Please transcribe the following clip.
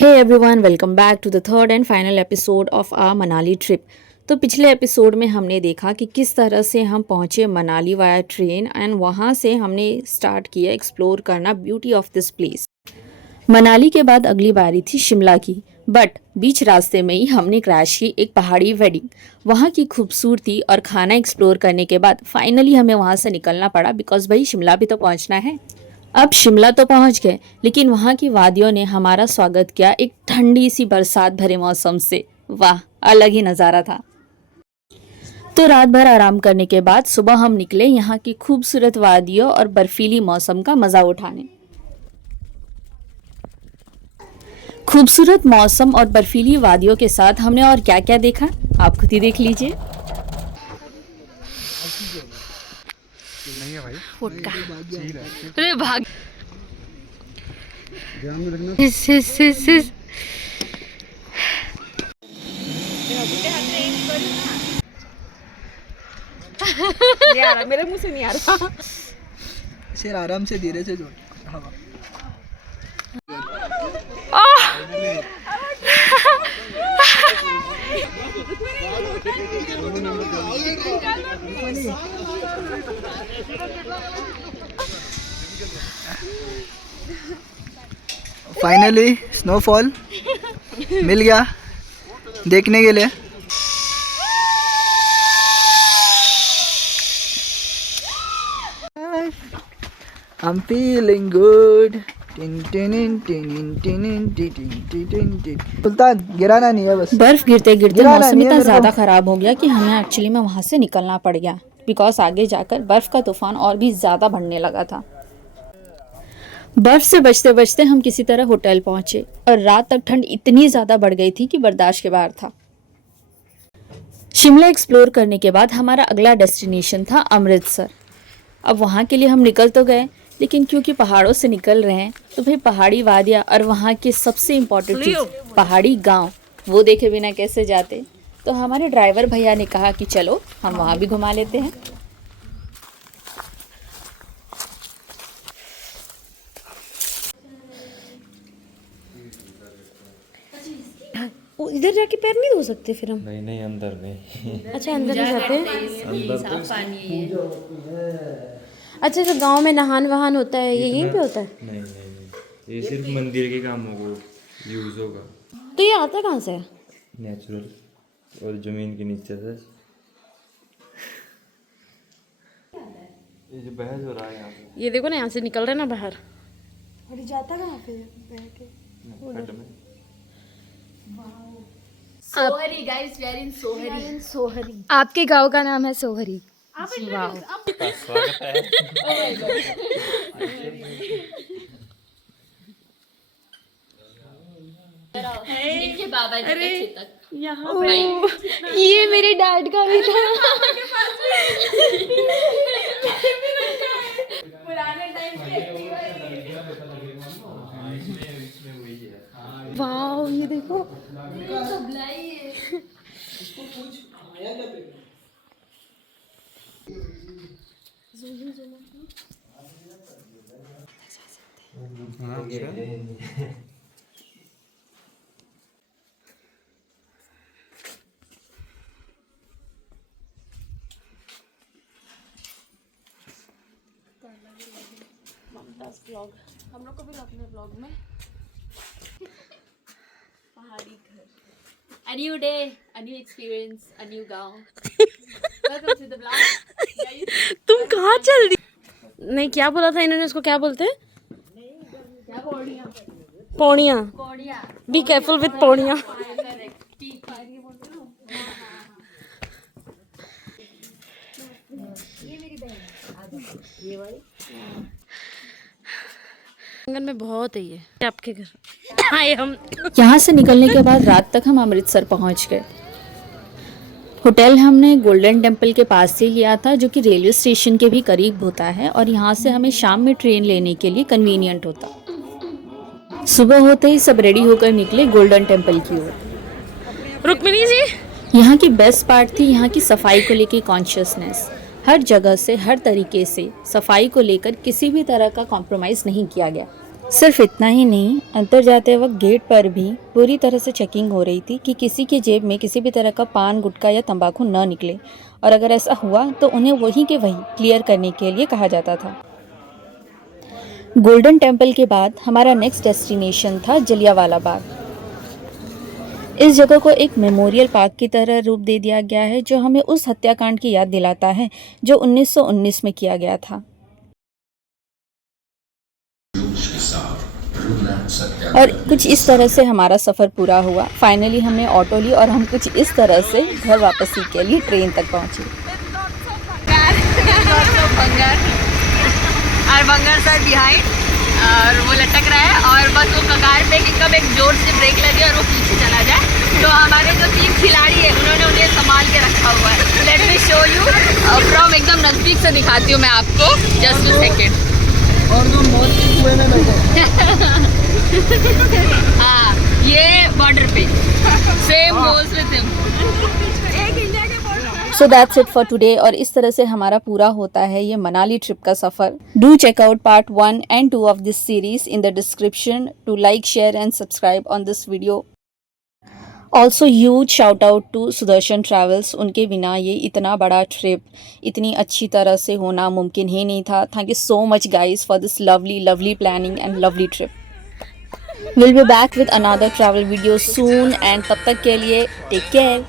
Hey everyone, welcome back to the third and final episode of our Manali trip. तो पिछले episode में हमने देखा कि किस तरह से हम पहुंचे मनाली वाया ट्रेन एंड वहां से हमने स्टार्ट किया एक्सप्लोर करना beauty of this place. Manali के बाद अगली बारी थी शिमला की, बट बीच रास्ते में ही हमने क्रैश की एक पहाड़ी वेडिंग। वहाँ की खूबसूरती और खाना एक्सप्लोर करने के बाद फाइनली हमें वहाँ से निकलना पड़ा बिकॉज भाई शिमला भी तो पहुँचना है। अब शिमला तो पहुंच गए, लेकिन वहाँ की वादियों ने हमारा स्वागत किया एक ठंडी सी बरसात भरे मौसम से। वाह, अलग ही नज़ारा था। तो रात भर आराम करने के बाद सुबह हम निकले यहाँ की खूबसूरत वादियों और बर्फीली मौसम का मजा उठाने। खूबसूरत मौसम और बर्फीली वादियों के साथ हमने और क्या क्या देखा आप खुद ही देख लीजिए। फुटका अरे भाग मेरे मुंह से नहीं आ रहा। शेर आराम से धीरे से जोड़ हवा। फाइनली स्नोफॉल मिल गया देखने के लिए। I'm feeling good. सुल्तान गिराना नहीं है बस। बर्फ गिरते गिरते मौसम इतना ज़्यादा ख़राब हो गया कि हमें एक्चुअली में वहाँ से निकलना पड़ गया बिकॉज आगे जाकर बर्फ़ का तूफान और भी ज़्यादा बढ़ने लगा था। बर्फ़ से बचते बचते हम किसी तरह होटल पहुँचे और रात तक ठंड इतनी ज़्यादा बढ़ गई थी कि बर्दाश्त के बाहर था। शिमला एक्सप्लोर करने के बाद हमारा अगला डेस्टिनेशन था अमृतसर। अब वहाँ के लिए हम निकल तो गए, लेकिन क्योंकि पहाड़ों से निकल रहे हैं तो भाई पहाड़ी वादियाँ और वहाँ की सबसे इम्पोर्टेंट चीज़ पहाड़ी गांव वो देखे बिना कैसे जाते। तो हमारे ड्राइवर भैया ने कहा कि चलो हम वहाँ भी घुमा लेते हैं। इधर जाके पैर नहीं धो सकते फिर हम? नहीं अंदर नहीं। अच्छा अंदर नहीं जाते? अंदर तो अच्छा जो गांव में नहान वहान होता है ये यहीं पे होता है? नहीं ये सिर्फ मंदिर के कामों को यूज होगा। तो ये आता कहाँ से है? नेचुरल और जमीन के नीचे से। ये जो बहस हो रहा है यहाँ पे, ये देखो ना यहाँ से निकल रहा है ना बाहर। और ये जाता कहाँ पे बह के? खड्ड में। सोहरी गाइस, वी आर इन सोहरी। सोहरी। आपके गांव का नाम है सोहरी। स्वागत है। इनके बाबा जी का चितक यहाँ ये मेरे डैड का भी था। पुराने टाइम के वाओ ये देखो। हम लोग को भी अपने ब्लॉग में पहाड़ी घर, a new day, a new experience, a new गांव। Welcome to the vlog। तुम कहाँ चल रही? नहीं क्या बोला था इन्होंने, उसको क्या बोलते हैं? पौड़ियाँ। पौड़ियाँ। बी केयरफुल विद पौड़ियाँ। आंगन में बहुत है ये आपके घर आए हम। यहाँ से निकलने के बाद रात तक हम अमृतसर पहुँच गए। होटल हमने गोल्डन टेम्पल के पास से लिया था जो कि रेलवे स्टेशन के भी करीब होता है और यहाँ से हमें शाम में ट्रेन लेने के लिए कन्वीनियंट होता। सुबह होते ही सब रेडी होकर निकले गोल्डन टेम्पल की ओर। रुक्मिणी जी, यहाँ की बेस्ट पार्ट थी यहाँ की सफाई को लेकर कॉन्शियसनेस। हर जगह से हर तरीके से सफाई को लेकर किसी भी तरह का कॉम्प्रोमाइज़ नहीं किया गया। सिर्फ इतना ही नहीं, अंदर जाते वक्त गेट पर भी पूरी तरह से चेकिंग हो रही थी कि किसी की जेब में किसी भी तरह का पान, गुटखा या तंबाकू न निकले, और अगर ऐसा हुआ तो उन्हें वहीं के वहीं क्लियर करने के लिए कहा जाता था। गोल्डन टेम्पल के बाद हमारा नेक्स्ट डेस्टिनेशन था जलियांवाला बाग। इस जगह को एक मेमोरियल पार्क की तरह रूप दे दिया गया है, जो हमें उस हत्याकांड की याद दिलाता है जो 1919 में किया गया था। और कुछ इस तरह से हमारा सफ़र पूरा हुआ। फाइनली हमने ऑटो ली और हम कुछ इस तरह से घर वापसी के लिए ट्रेन तक पहुँचे। और बंगर सर बिहाइंड और वो लटक रहा है, और बस वो कगार पे कि कब एक जोर से ब्रेक लगे और वो पीछे चला जाए। तो हमारे जो 3 खिलाड़ी है उन्होंने उन्हें संभाल के रखा हुआ है। Let me show you from एकदम नज़दीक से दिखाती हूँ मैं आपको, जस्ट अ सेकेंड। और जो मौत के कुएं में बैठे हाँ, ये बॉर्डर पे same goals with him. So that's it for today. और इस तरह से हमारा पूरा होता है ये मनाली ट्रिप का सफ़र। Do check out part 1 and 2 of this series in the description to like, share and subscribe on this video. Also huge shout out to Sudarshan travels. उनके बिना ये इतना बड़ा ट्रिप इतनी अच्छी तरह से होना मुमकिन ही नहीं था। Thank you so much guys for this lovely planning and lovely trip. Will be back with another travel video soon, and तब तक के लिए टेक केयर।